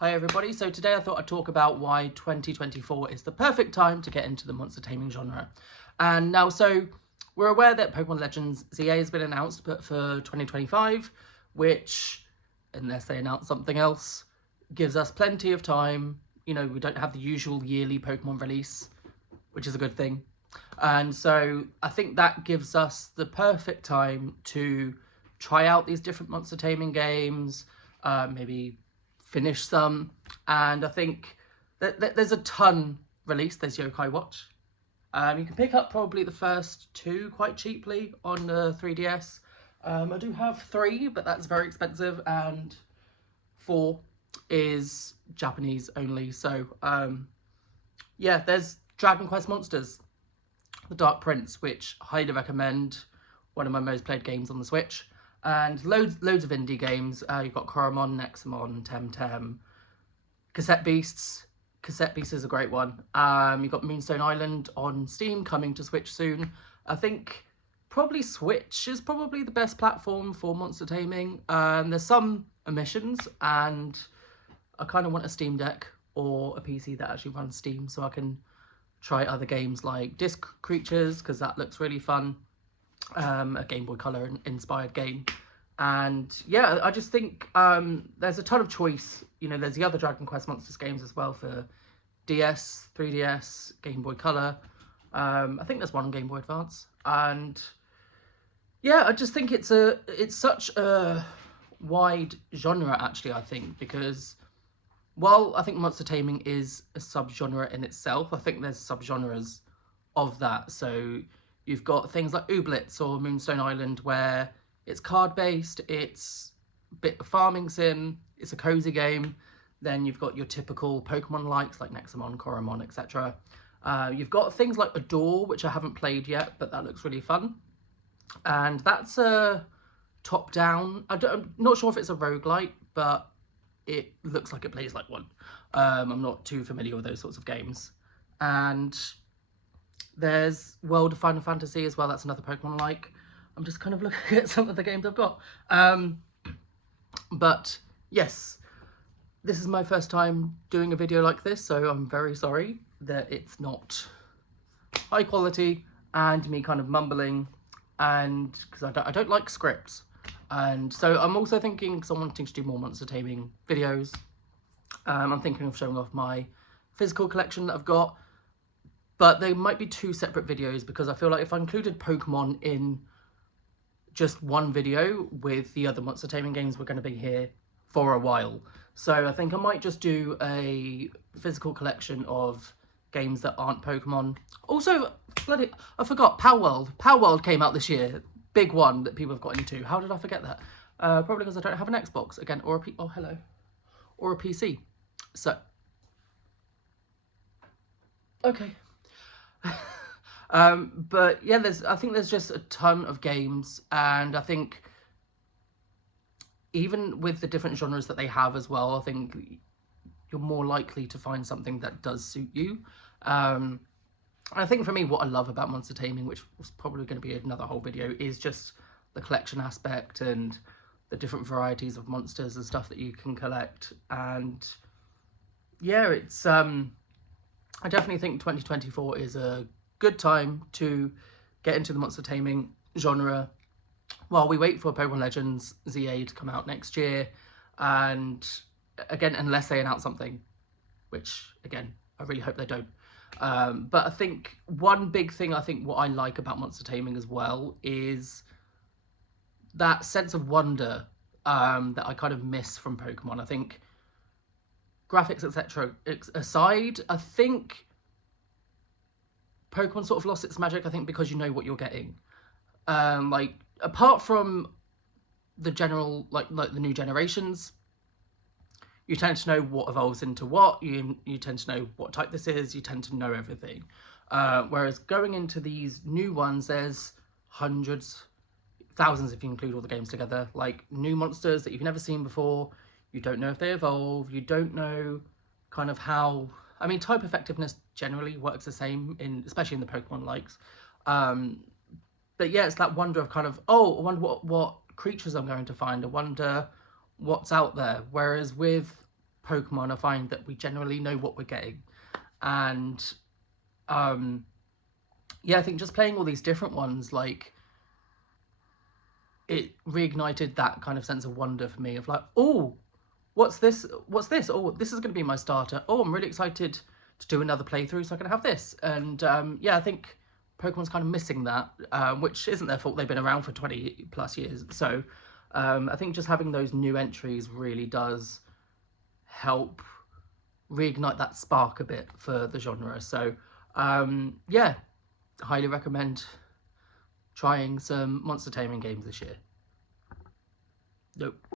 Hi everybody, so today I thought I'd talk about why 2024 is the perfect time to get into the monster taming genre. And now, so we're aware that Pokemon Legends ZA has been announced, but for 2025, which, unless they announce something else, gives us plenty of time. You know, we don't have the usual yearly Pokemon release, which is a good thing. And so I think that gives us the perfect time to try out these different monster taming games, maybe finish some. And I think that there's a ton released. There's Yokai Watch. You can pick up probably the first two quite cheaply on the 3DS. I do have 3, but that's very expensive, and 4 is Japanese only. So yeah, there's Dragon Quest Monsters, The Dark Prince, which I highly recommend. One of my most played games on the Switch. And loads of indie games. You've got Koromon, Nexamon, Temtem, Cassette Beasts. Cassette Beasts is a great one. You've got Moonstone Island on Steam, coming to Switch soon. I think probably Switch is probably the best platform for monster taming. There's some omissions, and I kind of want a Steam Deck or a PC that actually runs Steam so I can try other games like Disc Creatures, because that looks really fun. A Game Boy Color inspired game. And yeah, I just think there's a ton of choice. You know, there's the other Dragon Quest Monsters games as well for DS, 3DS, Game Boy Color. I think there's one on Game Boy Advance. And yeah, I just think it's such a wide genre, actually, I think, because while I think monster taming is a subgenre in itself, I think there's subgenres of that. So you've got things like Ooblets or Moonstone Island, where it's card-based, it's a bit of farming sim, it's a cozy game. Then you've got your typical Pokemon likes like Nexamon, Koromon, etc. You've got things like Adore, which I haven't played yet, but that looks really fun. And that's a top-down. I'm not sure if it's a roguelite, but it looks like it plays like one. I'm not too familiar with those sorts of games. And there's World of Final Fantasy as well. That's another Pokemon-like. I'm just kind of looking at some of the games I've got. But yes, this is my first time doing a video like this, so I'm very sorry that it's not high quality and me kind of mumbling, and because I don't like scripts. And so I'm also thinking, because I'm wanting to do more monster taming videos, I'm thinking of showing off my physical collection that I've got, but they might be 2 separate videos, because I feel like if I included Pokemon in just one video with the other monster taming games, we're going to be here for a while. So I think I might just do a physical collection of games that aren't Pokemon. Also, bloody, I forgot, Power World. Power World came out this year. Big one that people have got into. How did I forget that? Probably because I don't have an Xbox again, or a or a PC. So, okay. But yeah, I think there's just a ton of games, and I think even with the different genres that they have as well, I think you're more likely to find something that does suit you. I think for me, what I love about monster taming, which was probably going to be another whole video, is just the collection aspect and the different varieties of monsters and stuff that you can collect. And yeah, it's I definitely think 2024 is a good time to get into the monster taming genre while we wait for Pokemon Legends ZA to come out next year. And again, unless they announce something, which again, I really hope they don't. But I think one big thing, what I like about monster taming as well, is that sense of wonder that I kind of miss from Pokemon. I think graphics, etc. aside, I think Pokemon sort of lost its magic, I think, because you know what you're getting. Like, apart from the general, like the new generations, you tend to know what evolves into what, you tend to know what type this is, you tend to know everything. Whereas going into these new ones, there's hundreds, thousands if you include all the games together, like new monsters that you've never seen before. You don't know if they evolve, you don't know kind of how, I mean, type effectiveness generally works the same, especially in the Pokemon likes. But yeah, it's that wonder of kind of, oh, I wonder what creatures I'm going to find. I wonder what's out there. Whereas with Pokemon, I find that we generally know what we're getting. And yeah, I think just playing all these different ones, like, it reignited that kind of sense of wonder for me of like, oh, what's this? What's this? Oh, this is going to be my starter. Oh, I'm really excited to do another playthrough so I can have this. And yeah, I think Pokemon's kind of missing that, which isn't their fault. They've been around for 20 plus years. So I think just having those new entries really does help reignite that spark a bit for the genre. So yeah, highly recommend trying some monster taming games this year. Nope.